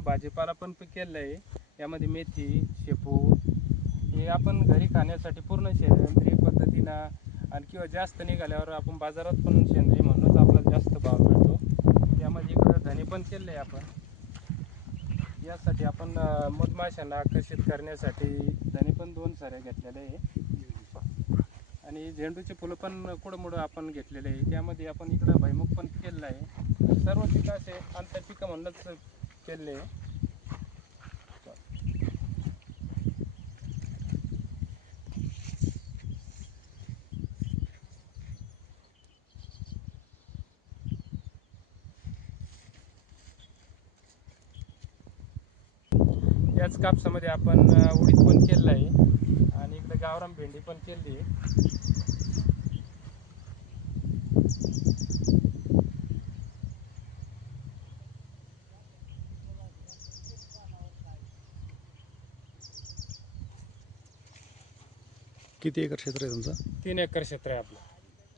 भाजीपाला पण केलेला आहे. यामध्ये मेथी, शेपू हे आपण घरी खाण्यासाठी पूर्ण सेंद्रिय पद्धतीनं आणि किंवा जास्त निघाल्यावर आपण बाजारात पण सेंद्रिय म्हणूनच आपल्याला जास्त भाव मिळतो. त्यामध्ये इकडं धने पण केले आहे आपण. यासाठी आपण मधमाशांना आकर्षित करण्यासाठी धने पण 2 साऱ्या घेतलेल्या आहे आणि झेंडूचे फुलं पण कुडमुडं आपण घेतलेले आहे. त्यामध्ये आपण इकडं भैमुख पण केलेलं आहे. सर्व पिकं असे आंतरपिकं म्हणूनच केले आहे. याच कापसामध्ये आपण उडीद पण केलेलं आहे आणि इकडे गावरान भेंडी पण केली आहे. किती एकर क्षेत्र आहे तुमचं? 3 एकर क्षेत्र आहे आपलं.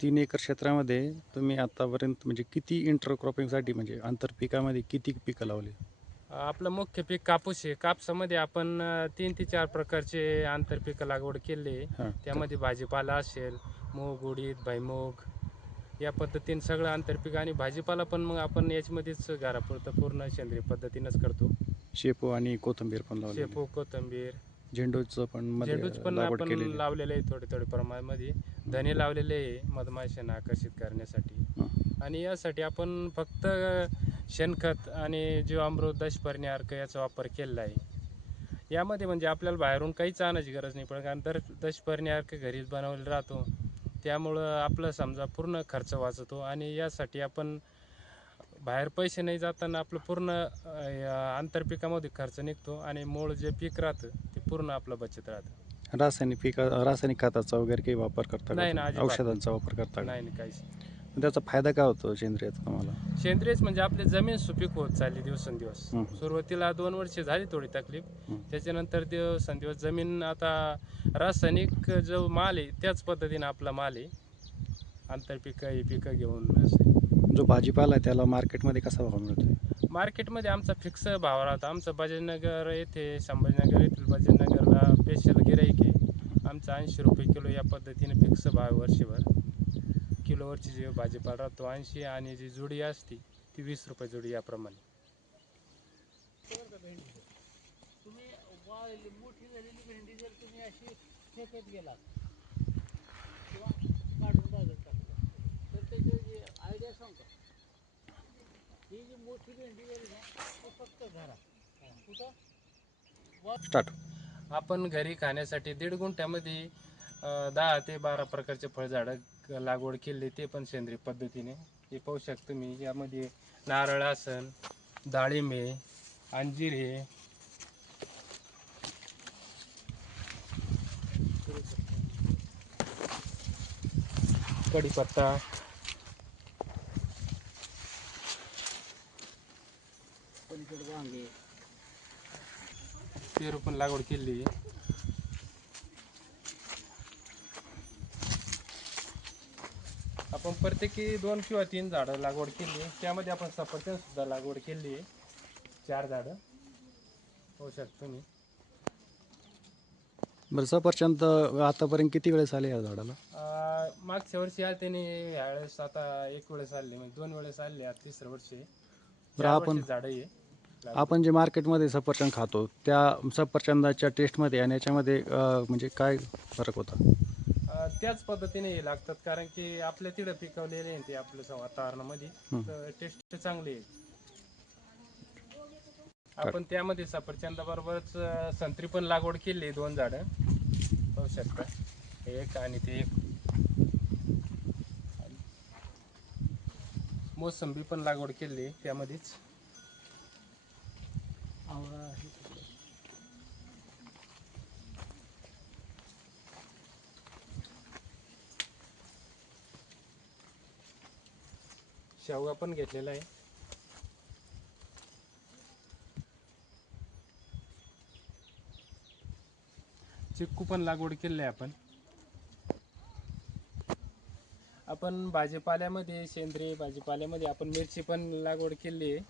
3 एकर क्षेत्रामध्ये तुम्ही आतापर्यंत म्हणजे किती इंटरक्रॉपिंगसाठी म्हणजे आंतरपिकामध्ये किती पिकं लावली? आपलं मुख्य पीक कापूस आहे. कापसामध्ये आपण 3 ते 4 प्रकारचे आंतरपिकं लागवड केली आहे. हां, त्यामध्ये भाजीपाला असेल, मूग, उडीद, भुईमूग या पद्धतीने सगळं आंतरपीक आणि भाजीपाला पण मग आपण याच्यामध्येच घरापुरतं पूर्ण सेंद्रिय पद्धतीनंच करतो. शेपू आणि कोथिंबीर पण लावली. शेपू, कोथिंबीर, झेंडूचं पण मध्ये झेंडूच पण लागवड आपण केलेली. लावलेले आहे थोडे प्रमाणामध्ये. धने लावलेले आहे मधमाशांना आकर्षित करण्यासाठी. आणि यासाठी आपण फक्त शेणखत आणि जीवामृत, दशपर्णी अर्क याचा वापर केलेला आहे. यामध्ये म्हणजे आपल्याला बाहेरून काहीच आणायची गरज नाही पडत, कारण दशपर्णी अर्क घरीच बनवलेला राहतो. त्यामुळं आपलं समजा पूर्ण खर्च वाचतो आणि यासाठी आपण बाहेर पैसे नाही जाताना आपलं पूर्ण आंतरपिकामध्ये खर्च निघतो आणि मूळ जे पीक राहतं ते पूर्ण आपलं बचत राहतं. रासायनिक खताचा वगैरे काही वापर करता नाही का? ना, अजिबात औषधांचा वापर करता का? नाही काहीच. त्याचा फायदा काय होतो सेंद्रियाचा तुम्हाला? सेंद्रियच म्हणजे आपली जमीन सुपीक होत चालली दिवसेंदिवस. हं. सुरुवातीला 2 वर्ष झाली थोडी तकलीफ. हं. त्याच्यानंतर दिवसेंदिवस जमीन आता रासायनिक जो माल आहे त्याच पद्धतीने आपला माल आहे. आंतरपिकं ही पिकं घेऊन असं. जो भाजीपाला आहे त्याला मार्केटमध्ये कसा भाव मिळतोय? मार्केटमध्ये आमचा फिक्स भाव राहतो. आमचं बजाजनगर येथे, संभाजीनगर येथील बजाजनगरला स्पेशल गिऱ्हाईक आहे. आमचा 80 रुपये किलो या पद्धतीने फिक्स भाव आहे वर्षभर. किलोवरची जी भाजीपाला राहतो 80 आणि जी जुडी असते ती 20 रुपये जुडी याप्रमाणे. तुम्ही मोठी झालेली भेंडी जर तुम्ही अशी फेकत गेलात किंवा काढून बाजूला टाकलं तर त्याची आयडिया सांगतो. ही जी मोठी भेंडी जर ना ती फक्त घरात कुठं स्टार्ट. आपण घरी खाण्यासाठी 1.5 गुंठ्यामध्ये 10 ते 12 प्रकारचे फळझाडं लागवड केली, ते पण सेंद्रिय पद्धतीने. हे पाहू शकता तुम्ही. यामध्ये नारळ असन, डाळिंब आहे, अंजीर आहे, कढीपत्ता, पलीकडे वांगे, पेरू पण लागवड केली आहे. आपण प्रत्येकी 2 किंवा 3 झाडं लागवड केली आहे. त्यामध्ये आपण सफरचंद सुद्धा लागवड केली आहे, 4 झाडं होऊ शकतो तुम्ही. बरं, सफरचंद आतापर्यंत किती वेळेस आले या झाडाला? मागच्या वर्षी आले त्याने, ह्यावेळेस आता 1 वेळेस आले, म्हणजे 2 वेळेस आले. आता 3रं वर्ष आहे. बरं, आपण झाडं आहे. आपण जे मार्केटमध्ये सफरचंद खातो त्या सफरचंदाच्या टेस्टमध्ये आणि याच्यामध्ये म्हणजे काय फरक होता? त्याच पद्धतीने हे लागतात, कारण की आपल्या तिकडं पिकवलेले आहे ते आपल्या वातावरणामध्ये, तर टेस्ट चांगली आहे. आपण त्यामध्ये सफरचंदाबरोबरच संत्री पण लागवड केली, 2 झाडं पाहू शकता, एक आणि ते एक. मोसंबी पण लागवड केली त्यामध्येच. आवळा आहे. शेवगा पण घेतलेला आहे. चिक्कू पण लागवड केली आहे आपण भाजीपाल्यामध्ये, सेंद्रिय भाजीपाल्यामध्ये आपण मिरची पण लागवड केली आहे.